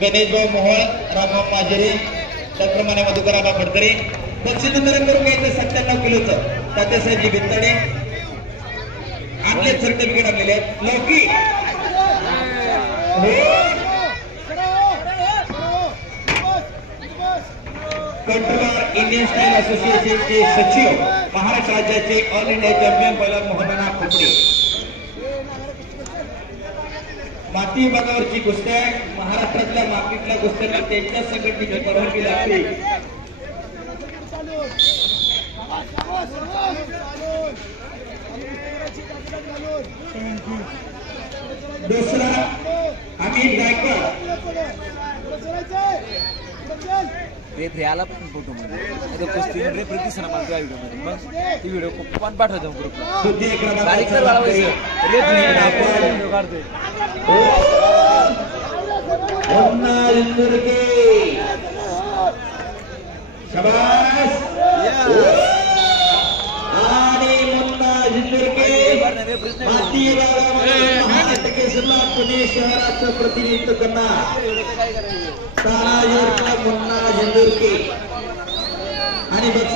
गणेश भाऊ मोहोळ रामभाऊ माजेरे त्याप्रमाणे मधुकराबा फडकरे. बक्षीस वितरण करून घ्यायचं सत्त्याण्णव किलोचं. तात्यासाहेबजी भित्ताडे आपले सर्टिफिकेट आणलेले आहेत. लौकी. हो. कंट्रोलर इंडियन स्टाईल असोसिएशनचे सचिव महाराष्ट्र राज्याचे ऑल इंडिया चॅम्पियन पहिला मोहनना खोपडे. माती विभागावरची कुस्त्या महाराष्ट्रातल्या मातीतल्या कुस्त्यांना त्यांच्या संघटनेची परवानगी लागते दुसरा अमित गायकवाड रेफरी आला पण फोटो मध्ये. आता कुस्ती रेफरी दिसणार मला त्या व्हिडिओमध्ये. मग ती व्हिडिओ पण पाठवतो ग्रुपला बारीक तर वाढवायचं रेफरी काढतोय. आणि मुन्ना केसरला पुणे शहराचं प्रतिनिधित्व करणार? तानाजीर मुन्ना इंदुरके आणि बक्षीस